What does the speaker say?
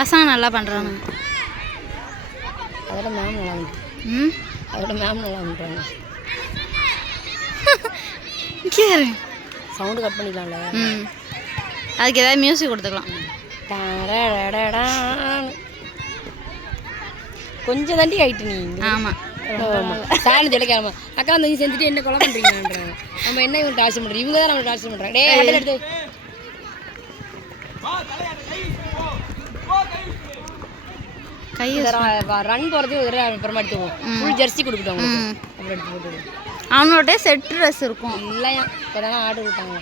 பசங்க நல்லா பண்ணுறாங்க. அதோட மேம் நல்லா பண்ணுறாங்க. சவுண்டு கட் பண்ணிக்கலாம்ல. அதுக்கு ஏதாவது மியூசிக் கொடுத்துக்கலாம். கொஞ்சம் தாண்டி ஆகிட்டு நீ. ஆமாம் சாயந்தரம் தெளிக்காம அக்கா வந்து செஞ்சுட்டு என்ன கொலை பண்ணுறீங்கன்றாங்க. நம்ம என்ன இவங்க டார்ச்சர் பண்ணுறோம், இவங்க தான் நம்ம டார்ச்சர் பண்ணுறாங்க. டே எடுத்து கை ரன் போகிறது அப்புறமா எடுத்துவோம். ஃபுல் ஜெர்சி கொடுத்துட்டோம் அப்புறம் எடுத்து போட்டு. அவனோட செட் ட்ரெஸ் இருக்கும் இல்லையா இப்போ தானே ஆர்டர் கொடுத்தாங்க.